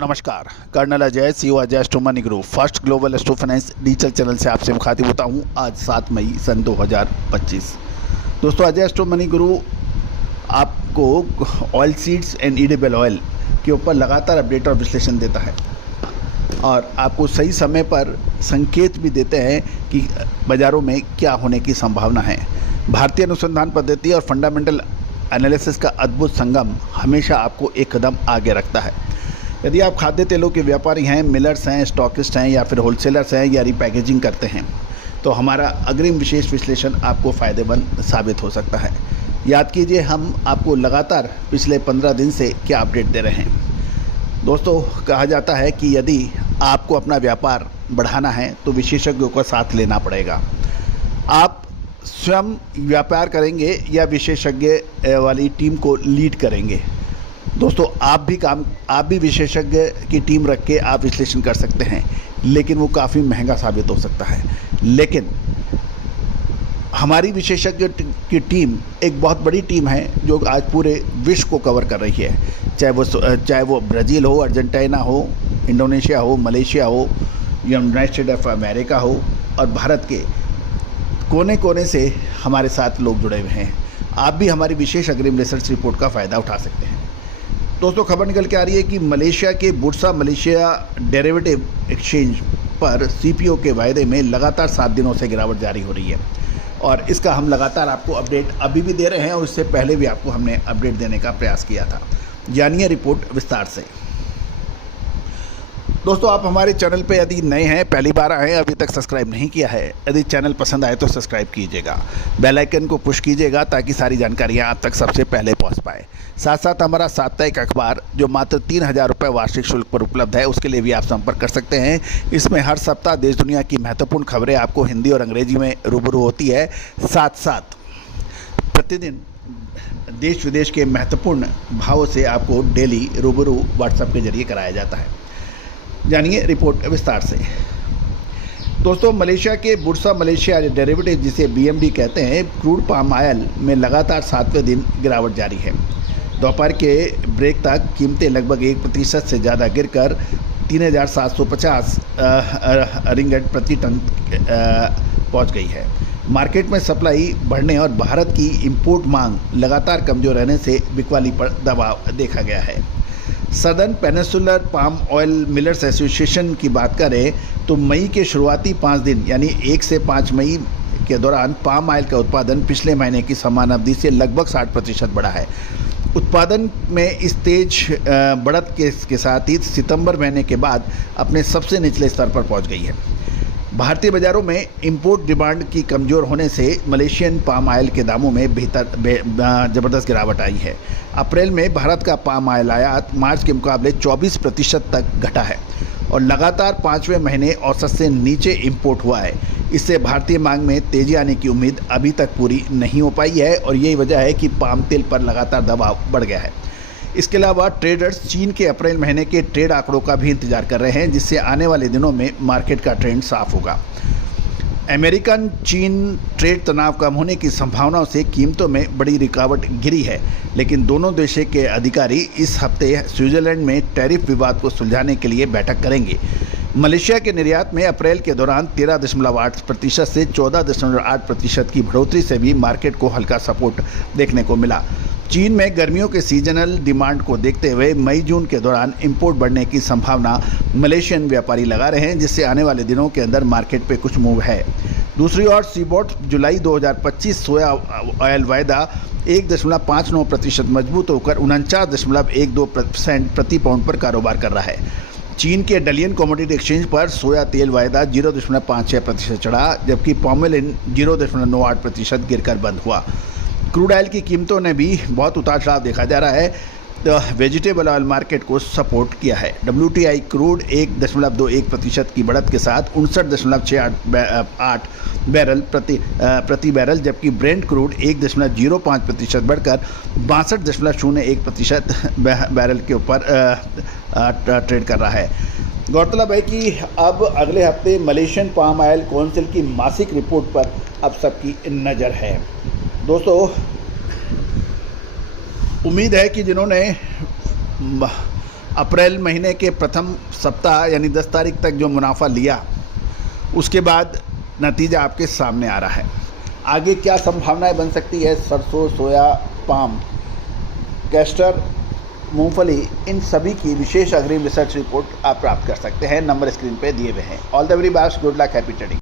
नमस्कार, colonel Ajay CO Ajay astro money group first global astro finance digital channel से आपसे मुखातिब होता हूं। आज 7 मई सन 2025। दोस्तों, अजय एस्ट्रो मनी गुरु आपको oil seeds and edible oil के ऊपर लगातार अपडेट और विश्लेषण देता है और आपको सही समय पर संकेत भी देते हैं कि बाज़ारों में क्या होने की संभावना है। भारतीय अनुसंधान पद्धति और फंडामेंटल एनालिसिस का अद्भुत संगम हमेशा आपको एक कदम आगे रखता है। यदि आप खाद्य तेलों के व्यापारी हैं, मिलर्स हैं, स्टॉकिस्ट हैं या फिर होलसेलर्स हैं या रिपैकेजिंग करते हैं तो हमारा अग्रिम विशेष विश्लेषण आपको फ़ायदेमंद साबित हो सकता है। याद कीजिए, हम आपको लगातार पिछले 15 दिन से क्या अपडेट दे रहे हैं। दोस्तों, कहा जाता है कि यदि आपको अपना व्यापार बढ़ाना है तो विशेषज्ञों का साथ लेना पड़ेगा। आप स्वयं व्यापार करेंगे या विशेषज्ञ वाली टीम को लीड करेंगे। दोस्तों, आप भी विशेषज्ञ की टीम रख के आप विश्लेषण कर सकते हैं, लेकिन वो काफ़ी महंगा साबित हो सकता है। लेकिन हमारी विशेषज्ञ की टीम एक बहुत बड़ी टीम है जो आज पूरे विश्व को कवर कर रही है, चाहे वो ब्राज़ील हो, अर्जेंटीना हो, इंडोनेशिया हो, मलेशिया हो, यूनाइटेड स्टेट ऑफ अमेरिका हो और भारत के कोने कोने से हमारे साथ लोग जुड़े हुए हैं। आप भी हमारी विशेष अग्रिम रिसर्च रिपोर्ट का फ़ायदा उठा सकते हैं। दोस्तों, खबर निकल के आ रही है कि मलेशिया के बुर्सा मलेशिया डेरिवेटिव एक्सचेंज पर सीपीओ के वायदे में लगातार 7 दिनों से गिरावट जारी हो रही है और इसका हम लगातार आपको अपडेट अभी भी दे रहे हैं और इससे पहले भी आपको हमने अपडेट देने का प्रयास किया था। जानिए रिपोर्ट विस्तार से। दोस्तों, आप हमारे चैनल पे यदि नए हैं, पहली बार आए हैं, अभी तक सब्सक्राइब नहीं किया है, यदि चैनल पसंद आए तो सब्सक्राइब कीजिएगा, बेल आइकन को पुश कीजिएगा ताकि सारी जानकारियाँ आप तक सबसे पहले पहुंच पाए। साथ साथ हमारा साप्ताहिक अखबार जो मात्र 3000 रुपये वार्षिक शुल्क पर उपलब्ध है, उसके लिए भी आप संपर्क कर सकते हैं। इसमें हर सप्ताह देश दुनिया की महत्वपूर्ण खबरें आपको हिंदी और अंग्रेजी में रूबरू होती है। साथ साथ प्रतिदिन देश विदेश के महत्वपूर्ण भावों से आपको डेली रूबरू व्हाट्सएप के जरिए कराया जाता है। जानिए रिपोर्ट विस्तार से। दोस्तों, मलेशिया के बुर्सा मलेशिया डेरिवेटिव जिसे BMD कहते हैं, क्रूड पाम ऑयल में लगातार 7वें दिन गिरावट जारी है। दोपहर के ब्रेक तक कीमतें लगभग 1% से ज़्यादा गिरकर 3750 रिंगट प्रति टन पहुंच गई है। मार्केट में सप्लाई बढ़ने और भारत की इंपोर्ट मांग लगातार कमज़ोर रहने से बिकवाली पर दबाव देखा गया है। Southern peninsular palm oil millers association की बात करें तो मई के शुरुआती 5 दिन यानी 1 से 5 मई के दौरान पाम ऑयल का उत्पादन पिछले महीने की समान अवधि से लगभग 60% बढ़ा है। उत्पादन में इस तेज बढ़त के साथ ही सितंबर महीने के बाद अपने सबसे निचले स्तर पर पहुंच गई है। भारतीय बाज़ारों में इंपोर्ट डिमांड की कमज़ोर होने से मलेशियन पाम ऑयल के दामों में ज़बरदस्त गिरावट आई है। अप्रैल में भारत का पाम ऑयल आयात मार्च के मुकाबले 24% तक घटा है और लगातार 5वें महीने औसत से नीचे इंपोर्ट हुआ है। इससे भारतीय मांग में तेजी आने की उम्मीद अभी तक पूरी नहीं हो पाई है और यही वजह है कि पाम तेल पर लगातार दबाव बढ़ गया है। इसके अलावा ट्रेडर्स चीन के अप्रैल महीने के ट्रेड आंकड़ों का भी इंतजार कर रहे हैं, जिससे आने वाले दिनों में मार्केट का ट्रेंड साफ होगा। अमेरिकन चीन ट्रेड तनाव कम होने की संभावनाओं से कीमतों में बड़ी रुकावट गिरी है, लेकिन दोनों देशों के अधिकारी इस हफ्ते स्विट्जरलैंड में टैरिफ विवाद को सुलझाने के लिए बैठक करेंगे। मलेशिया के निर्यात में अप्रैल के दौरान 13.8% से 14.8% की बढ़ोतरी से भी मार्केट को हल्का सपोर्ट देखने को मिला। चीन में गर्मियों के सीजनल डिमांड को देखते हुए मई जून के दौरान इंपोर्ट बढ़ने की संभावना मलेशियन व्यापारी लगा रहे हैं, जिससे आने वाले दिनों के अंदर मार्केट पे कुछ मूव है। दूसरी ओर सीबोट जुलाई 2025 सोया ऑयल वायदा 1.59% मजबूत होकर 49.12% प्रति पाउंड पर कारोबार कर रहा है। चीन के डलियन कमोडिटी एक्सचेंज पर सोया तेल वायदा 0.56% चढ़ा, जबकि पॉमेलिन 0.98% गिरकर बंद हुआ। क्रूड ऑयल की कीमतों ने भी बहुत उतार चढ़ाव देखा जा रहा है, तो वेजिटेबल ऑयल मार्केट को सपोर्ट किया है। WTI क्रूड 1.21% की बढ़त के साथ 59.68 बैरल प्रति बैरल, जबकि ब्रेंट क्रूड 1.05% बढ़कर 62.01% बैरल के ऊपर ट्रेड कर रहा है। गौरतलब है कि अब अगले हफ्ते मलेशियन पाम ऑयल काउंसिल की मासिक रिपोर्ट पर अब सबकी नज़र है। दोस्तों, उम्मीद है कि जिन्होंने अप्रैल महीने के प्रथम सप्ताह यानी 10 तारीख तक जो मुनाफा लिया, उसके बाद नतीजा आपके सामने आ रहा है। आगे क्या संभावनाएं बन सकती है, सरसों, सोया, पाम, कैस्टर, मूंगफली, इन सभी की विशेष अग्रिम रिसर्च रिपोर्ट आप प्राप्त कर सकते हैं। नंबर स्क्रीन पे दिए हुए हैं। All the very best, good luck, happy trading.